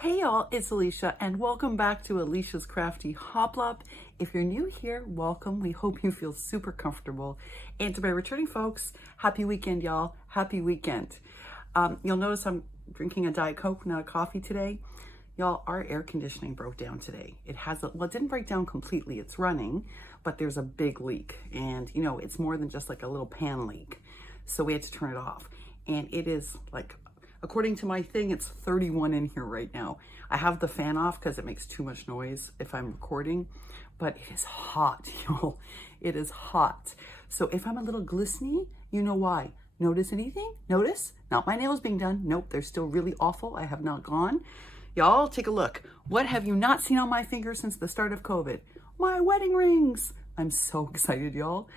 Hey y'all, it's Alicia and welcome back to Alicia's Crafty Hoplop. If you're new here, welcome. We hope you feel super comfortable. And to my returning folks, happy weekend y'all, happy weekend. You'll notice I'm drinking a Diet Coke, not a coffee today. Y'all, our air conditioning broke down today. It didn't break down completely, it's running, but there's a big leak. And you know, it's more than just like a little pan leak. So we had to turn it off. And it is like, according to my thing, it's 31 in here right now. I have the fan off because it makes too much noise if I'm recording, but it is hot, y'all. It is hot. So if I'm a little glistening, you know why. Notice anything? Notice? Not my nails being done. Nope, they're still really awful. I have not gone. Y'all, take a look. What have you not seen on my fingers since the start of COVID? My wedding rings. I'm so excited, y'all.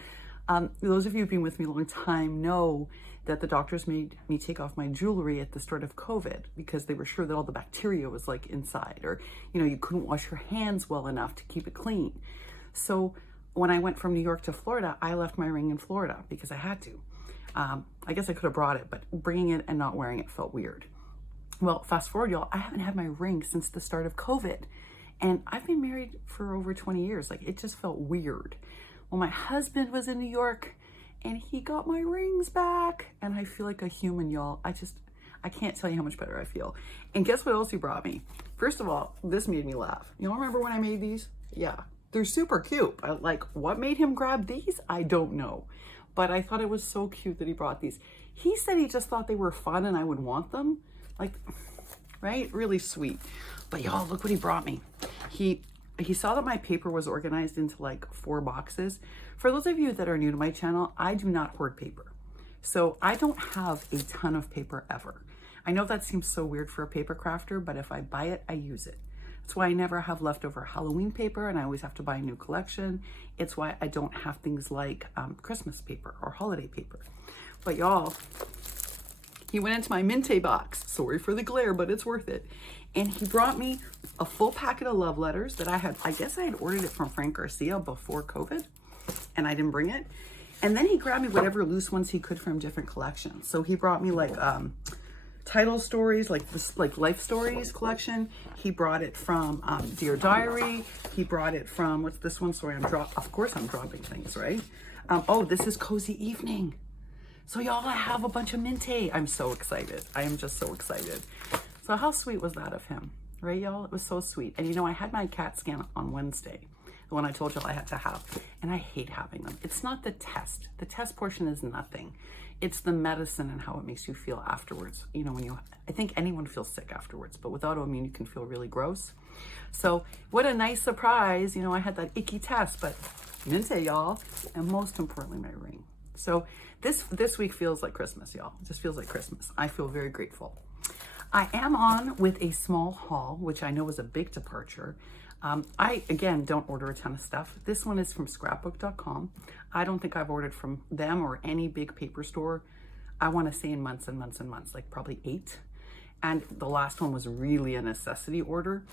Those of you who've been with me a long time know that the doctors made me take off my jewelry at the start of COVID because they were sure that all the bacteria was like inside, or, you know, you couldn't wash your hands well enough to keep it clean. So when I went from New York to Florida, I left my ring in Florida because I had to. I guess I could have brought it, but bringing it and not wearing it felt weird. Well, fast forward, y'all, I haven't had my ring since the start of COVID. And I've been married for over 20 years. Like, it just felt weird. Well, my husband was in New York and he got my rings back. And I feel like a human, y'all. I can't tell you how much better I feel. And guess what else he brought me? First of all, this made me laugh. You all remember when I made these? Yeah, they're super cute. Like, what made him grab these? I don't know. But I thought it was so cute that he brought these. He said he just thought they were fun and I would want them. Like, right? Really sweet. But y'all, look what he brought me. He saw that my paper was organized into like 4 boxes. For those of you that are new to my channel, I do not hoard paper. So I don't have a ton of paper ever. I know that seems so weird for a paper crafter, but if I buy it, I use it. That's why I never have leftover Halloween paper and I always have to buy a new collection. It's why I don't have things like Christmas paper or holiday paper. But y'all, he went into my Minte box. Sorry for the glare, but it's worth it. And he brought me a full packet of love letters that I guess I had ordered it from Frank Garcia before COVID, and I didn't bring it. And then he grabbed me whatever loose ones he could from different collections. So he brought me like title stories, like this, like life stories collection. He brought it from Dear Diary. He brought it from, what's this one? Sorry, of course I'm dropping things, right? Oh, this is Cozy Evening. So y'all, I have a bunch of Minte. I'm so excited. I am just so excited. So how sweet was that of him, right, y'all? It was so sweet. And you know, I had my CAT scan on Wednesday, the one I told y'all I had to have, and I hate having them. It's not the test. The test portion is nothing. It's the medicine and how it makes you feel afterwards. You know, I think anyone feels sick afterwards, but with autoimmune, you can feel really gross. So what a nice surprise. You know, I had that icky test, but Minte, y'all, and most importantly, my ring. So this week feels like Christmas, y'all. It just feels like Christmas. I feel very grateful. I am on with a small haul, which I know is a big departure. I, again, don't order a ton of stuff. This one is from scrapbook.com. I don't think I've ordered from them or any big paper store. I want to say in months and months and months, like probably 8. And the last one was really a necessity order.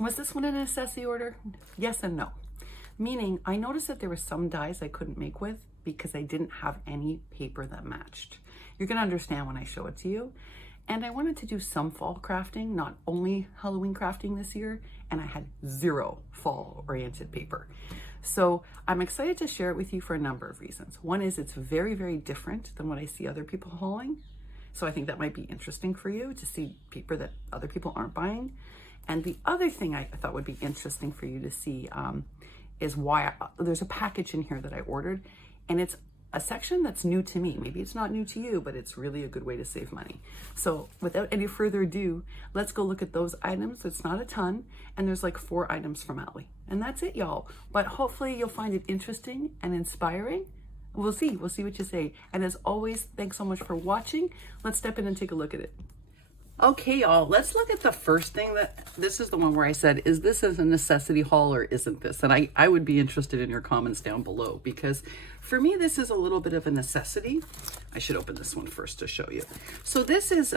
Was this one a necessity order? Yes and no. Meaning, I noticed that there were some dies I couldn't make with because I didn't have any paper that matched. You're going to understand when I show it to you. And I wanted to do some fall crafting, not only Halloween crafting this year, and I had 0 fall-oriented paper. So I'm excited to share it with you for a number of reasons. One is it's very, very different than what I see other people hauling. So I think that might be interesting for you to see paper that other people aren't buying. And the other thing I thought would be interesting for you to see is why there's a package in here that I ordered, and it's a section that's new to me. Maybe it's not new to you, but it's really a good way to save money. So without any further ado, let's go look at those items. It's not a ton, and there's like 4 items from Ali. And that's it, y'all. But hopefully you'll find it interesting and inspiring. We'll see what you say. And as always, thanks so much for watching. Let's step in and take a look at it. Okay, y'all, let's look at the first thing. This is the one where I said, is this as a necessity haul or isn't this? And I would be interested in your comments down below, because for me, this is a little bit of a necessity. I should open this one first to show you. So this is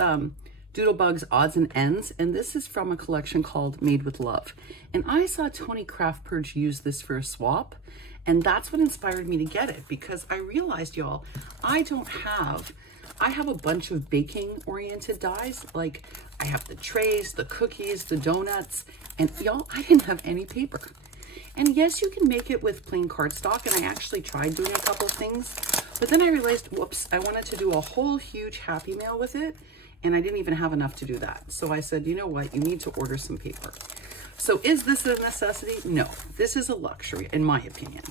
Doodlebug's Odds and Ends, and this is from a collection called Made with Love. And I saw Tony Craft Purge use this for a swap, and that's what inspired me to get it, because I realized, y'all, I don't have I have a bunch of baking oriented dies. Like I have the trays, the cookies, the donuts, and y'all, I didn't have any paper. And yes, you can make it with plain cardstock, and I actually tried doing a couple of things, but then I realized, whoops, I wanted to do a whole huge Happy Mail with it, and I didn't even have enough to do that. So I said, you know what, you need to order some paper. So is this a necessity? No, this is a luxury, in my opinion,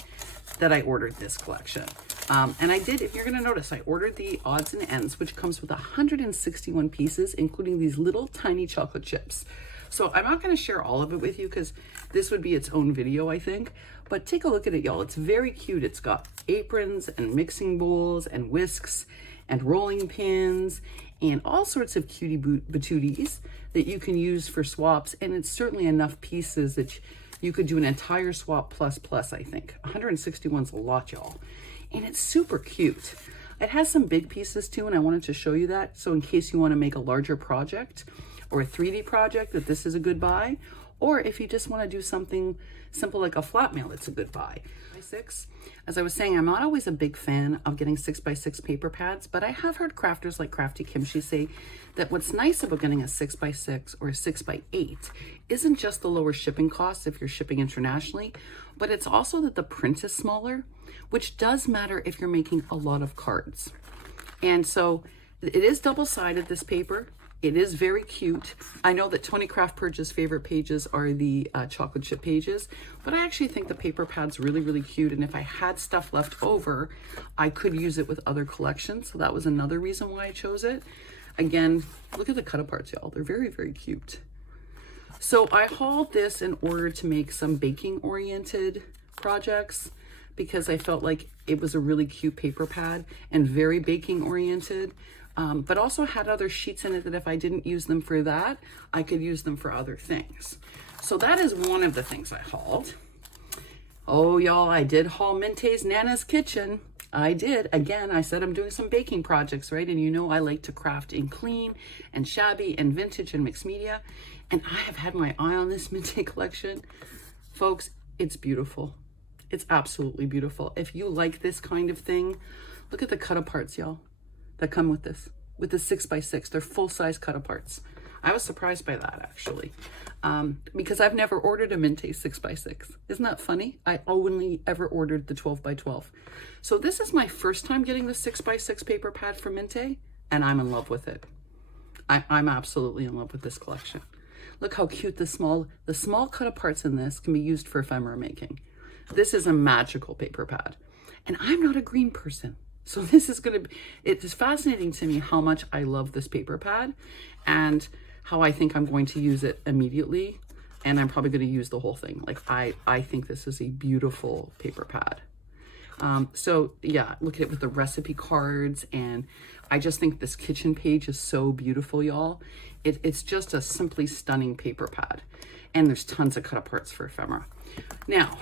that I ordered this collection. And I did, if you're gonna notice, I ordered the odds and ends, which comes with 161 pieces, including these little tiny chocolate chips. So I'm not gonna share all of it with you because this would be its own video, I think. But take a look at it, y'all. It's very cute. It's got aprons and mixing bowls and whisks and rolling pins and all sorts of cutie patooties that you can use for swaps. And it's certainly enough pieces that you could do an entire swap plus, I think. 161's a lot, y'all. And it's super cute. It has some big pieces too, and I wanted to show you that. So in case you want to make a larger project or a 3D project, that this is a good buy. Or if you just want to do something simple like a flat mail, it's a good buy. 6. As I was saying, I'm not always a big fan of getting 6x6 paper pads, but I have heard crafters like Crafty Kimchi say that what's nice about getting a 6x6 or a 6x8 isn't just the lower shipping costs if you're shipping internationally, but it's also that the print is smaller, which does matter if you're making a lot of cards. And so it is double-sided, this paper. It is very cute. I know that Tony Craft Purge's favorite pages are the chocolate chip pages, but I actually think the paper pad's really, really cute. And if I had stuff left over, I could use it with other collections. So that was another reason why I chose it. Again, look at the cut aparts, y'all. They're very, very cute. So I hauled this in order to make some baking oriented projects because I felt like it was a really cute paper pad and very baking oriented. But also had other sheets in it that if I didn't use them for that, I could use them for other things. So that is one of the things I hauled. Oh, y'all, I did haul Minte's Nana's Kitchen. I did. Again, I said I'm doing some baking projects, right? And you know I like to craft in clean and shabby and vintage and mixed media. And I have had my eye on this Minte collection. Folks, it's beautiful. It's absolutely beautiful. If you like this kind of thing, look at the cut aparts, y'all, that come with this, with the 6x6. They're full-size cut aparts. I was surprised by that, actually, because I've never ordered a Minte 6x6. Isn't that funny? I only ever ordered the 12x12. So this is my first time getting the 6x6 paper pad from Minte, and I'm in love with it. I'm absolutely in love with this collection. Look how cute the small cut aparts in this can be used for ephemera making. This is a magical paper pad, and I'm not a green person. So this is going to be, it is fascinating to me how much I love this paper pad and how I think I'm going to use it immediately. And I'm probably going to use the whole thing. Like I think this is a beautiful paper pad. So yeah, look at it with the recipe cards. And I just think this kitchen page is so beautiful, y'all. It's just a simply stunning paper pad. And there's tons of cut aparts for ephemera. Now,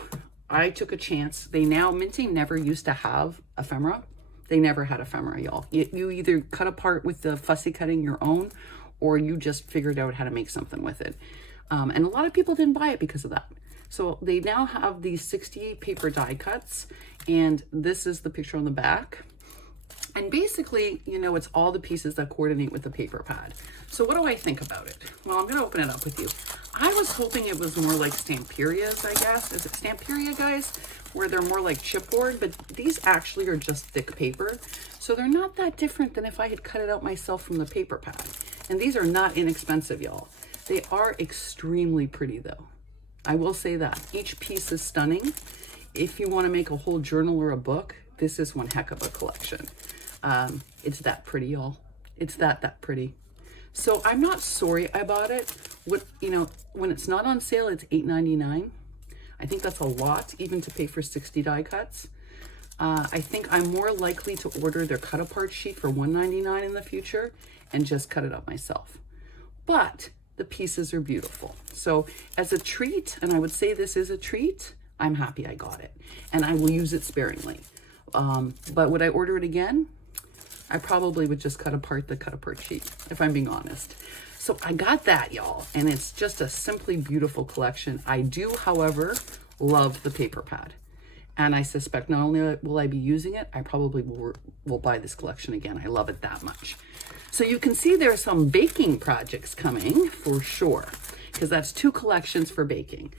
I took a chance. Minte never used to have ephemera. They never had ephemera, y'all. You either cut apart with the fussy cutting your own, or you just figured out how to make something with it. And a lot of people didn't buy it because of that. So they now have these 60 paper die cuts, and this is the picture on the back. And basically, you know, it's all the pieces that coordinate with the paper pad. So what do I think about it? Well, I'm gonna open it up with you. I was hoping it was more like Stamperia's, I guess. Is it Stamperia, guys? Where they're more like chipboard, but these actually are just thick paper. So they're not that different than if I had cut it out myself from the paper pad. And these are not inexpensive, y'all. They are extremely pretty though. I will say that. Each piece is stunning. If you want to make a whole journal or a book, this is one heck of a collection. It's that pretty, y'all. It's that pretty. So I'm not sorry I bought it. When it's not on sale, it's $8.99. I think that's a lot, even to pay for 60 die cuts. I think I'm more likely to order their cut apart sheet for $1.99 in the future and just cut it up myself. But the pieces are beautiful. So as a treat, and I would say this is a treat, I'm happy I got it. And I will use it sparingly. But would I order it again? I probably would just cut apart the cut apart sheet, if I'm being honest. So I got that, y'all, and it's just a simply beautiful collection. I do, however, love the paper pad. And I suspect not only will I be using it, I probably will buy this collection again. I love it that much. So you can see there are some baking projects coming for sure, because that's 2 collections for baking.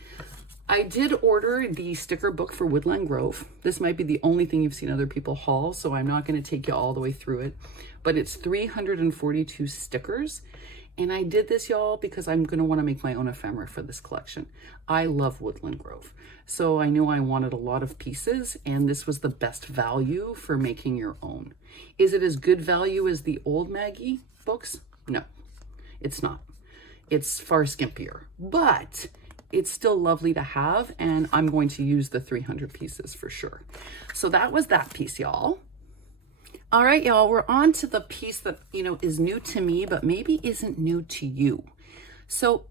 I did order the sticker book for Woodland Grove. This might be the only thing you've seen other people haul, so I'm not going to take you all the way through it. But it's 342 stickers. And I did this, y'all, because I'm going to want to make my own ephemera for this collection. I love Woodland Grove. So I knew I wanted a lot of pieces, and this was the best value for making your own. Is it as good value as the old Maggie books? No, it's not. It's far skimpier, but it's still lovely to have, and I'm going to use the 300 pieces for sure. So that was that piece, y'all. All right, y'all, we're on to the piece that, is new to me, but maybe isn't new to you. So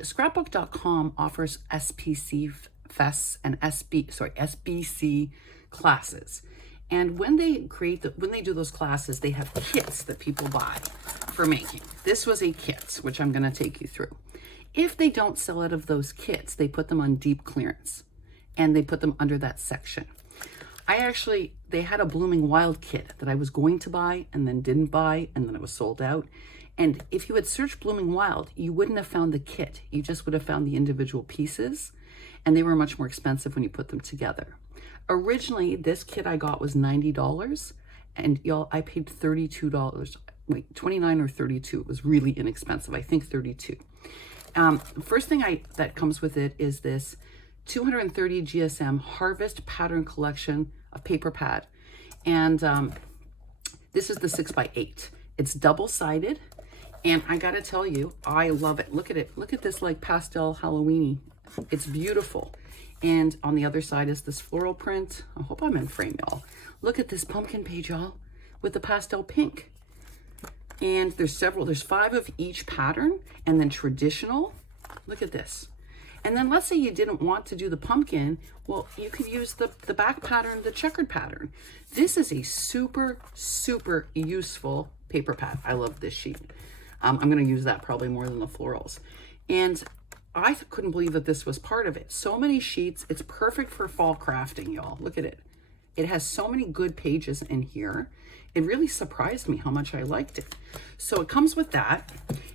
scrapbook.com offers SPC fests and SBC classes. And when they do those classes, they have kits that people buy for making. This was a kit, which I'm going to take you through. If they don't sell out of those kits, they put them on deep clearance, and they put them under that section. They had a Blooming Wild kit that I was going to buy and then didn't buy, and then it was sold out. And if you had searched Blooming Wild, you wouldn't have found the kit. You just would have found the individual pieces, and they were much more expensive when you put them together. Originally, this kit I got was $90, and y'all, I paid $32. Wait, 29 or 32. It was really inexpensive. I think 32. First thing that comes with it is this 230 GSM Harvest Pattern Collection of paper pad. And this is the 6x8. It's double-sided, and I gotta tell you, I love it. Look at it. Look at this like pastel Halloween-y. It's beautiful. And on the other side is this floral print. I hope I'm in frame, y'all. Look at this pumpkin page, y'all, with the pastel pink. And there's 5 of each pattern, and then traditional. Look at this. And then let's say you didn't want to do the pumpkin, well, you could use the back pattern, the checkered pattern. This is a super, super useful paper pad. I love this sheet. I'm going to use that probably more than the florals. And I couldn't believe that this was part of it. So many sheets. It's perfect for fall crafting, y'all. Look at it. It has so many good pages in here. It really surprised me how much I liked it. So it comes with that.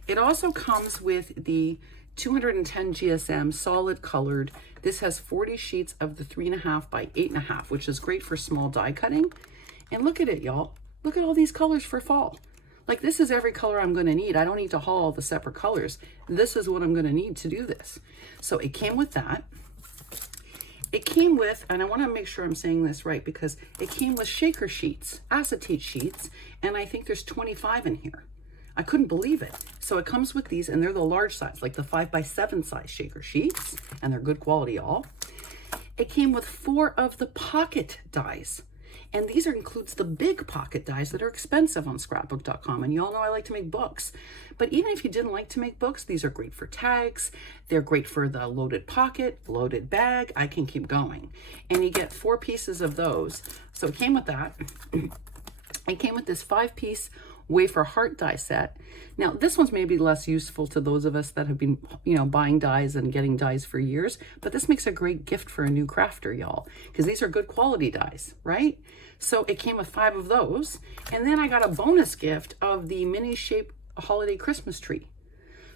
It also comes with the 210 GSM solid colored. This has 40 sheets of the 3.5 by 8.5, which is great for small die cutting. And look at it, y'all. Look at all these colors for fall. Like, this is every color I'm going to need. I don't need to haul all the separate colors. This is what I'm going to need to do this. So it came with that. It came with, and I want to make sure I'm saying this right, because it came with shaker sheets, acetate sheets, and I think there's 25 in here. I couldn't believe it. So it comes with these, and they're the large size, like the 5x7 size shaker sheets, and they're good quality, y'all. It came with 4 of the pocket dies, and these includes the big pocket dies that are expensive on scrapbook.com, and y'all know I like to make books. But even if you didn't like to make books, these are great for tags. They're great for the loaded pocket, loaded bag. I can keep going. And you get 4 pieces of those. So it came with that. It came with this 5-piece wafer heart die set. Now, this one's maybe less useful to those of us that have been, buying dies and getting dies for years, but this makes a great gift for a new crafter, y'all, because these are good quality dies, right? So it came with 5 of those, and then I got a bonus gift of the mini shape holiday Christmas tree.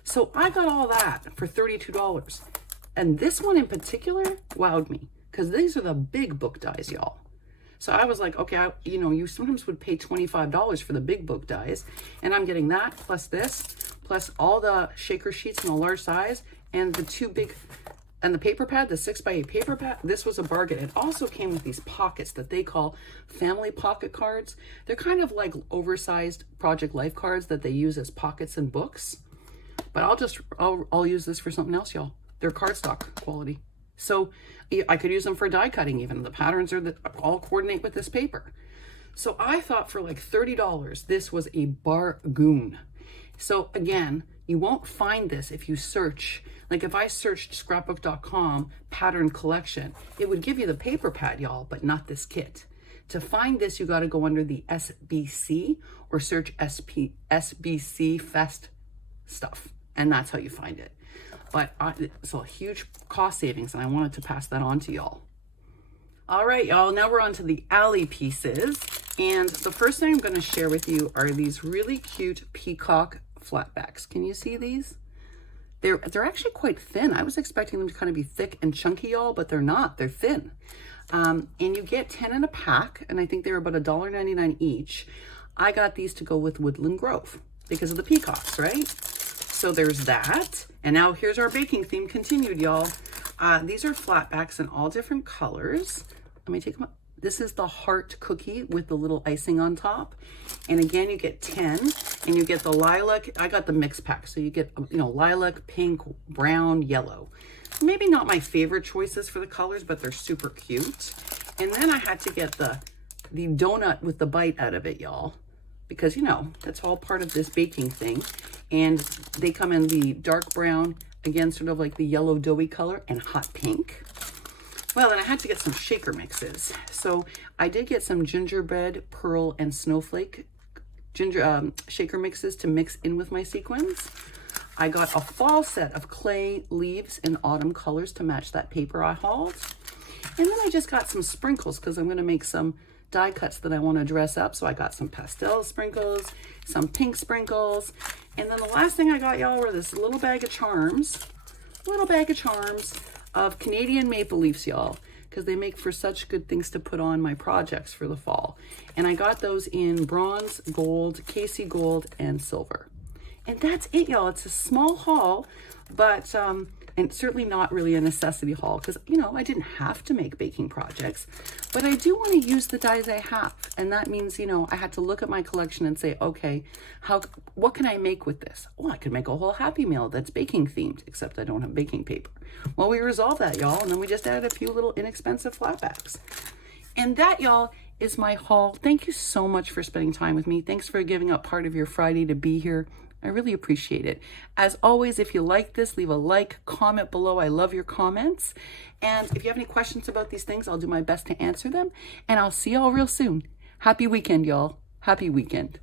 So I got all that for $32, and this one in particular wowed me, because these are the big book dies, y'all. So I was like, okay, you sometimes would pay $25 for the big book dies, and I'm getting that plus this, plus all the shaker sheets in a large size, and the 2 big, and the paper pad, the 6x8 paper pad. This was a bargain. It also came with these pockets that they call family pocket cards. They're kind of like oversized Project Life cards that they use as pockets in books. But I'll use this for something else, y'all. They're cardstock quality. So I could use them for die cutting even. The patterns are all coordinate with this paper. So I thought for like $30, this was a bargain. So again, you won't find this if you search. Like if I searched scrapbook.com pattern collection, it would give you the paper pad, y'all, but not this kit. To find this, you got to go under the SBC or search SBC Fest stuff. And that's how you find it. But it's a huge cost savings, and I wanted to pass that on to y'all. All right, y'all, now we're on to the Ali pieces. And the first thing I'm going to share with you are these really cute peacock flatbacks. Can you see these? They're actually quite thin. I was expecting them to kind of be thick and chunky, y'all, but they're not. They're thin. And you get 10 in a pack, and I think they're about $1.99 each. I got these to go with Woodland Grove because of the peacocks, right? So there's that. And now here's our baking theme continued, y'all. These are flatbacks in all different colors. Let me take them up. This is the heart cookie with the little icing on top. And again, you get 10 and you get the lilac. I got the mix pack. So you get, lilac, pink, brown, yellow. Maybe not my favorite choices for the colors, but they're super cute. And then I had to get the donut with the bite out of it, y'all, because that's all part of this baking thing. And they come in the dark brown, again, sort of like the yellow doughy color, and hot pink. Well, and I had to get some shaker mixes. So I did get some gingerbread, pearl, and snowflake shaker mixes to mix in with my sequins. I got a fall set of clay leaves in autumn colors to match that paper I hauled. And then I just got some sprinkles because I'm going to make some die cuts that I want to dress up. So I got some pastel sprinkles, some pink sprinkles. And then the last thing I got, y'all, were this little bag of charms of Canadian maple leaves, y'all, because they make for such good things to put on my projects for the fall. And I got those in bronze, gold, Casey gold, and silver. And that's it, y'all. It's a small haul, but and certainly not really a necessity haul because, I didn't have to make baking projects, but I do want to use the dies I have. And that means, I had to look at my collection and say, okay, what can I make with this? Oh, I could make a whole Happy Meal that's baking themed, except I don't have baking paper. Well, we resolved that, y'all, and then we just added a few little inexpensive flatbacks. And that, y'all, is my haul. Thank you so much for spending time with me. Thanks for giving up part of your Friday to be here. I really appreciate it. As always, if you like this, leave a like, comment below. I love your comments. And if you have any questions about these things, I'll do my best to answer them. And I'll see y'all real soon. Happy weekend, y'all. Happy weekend.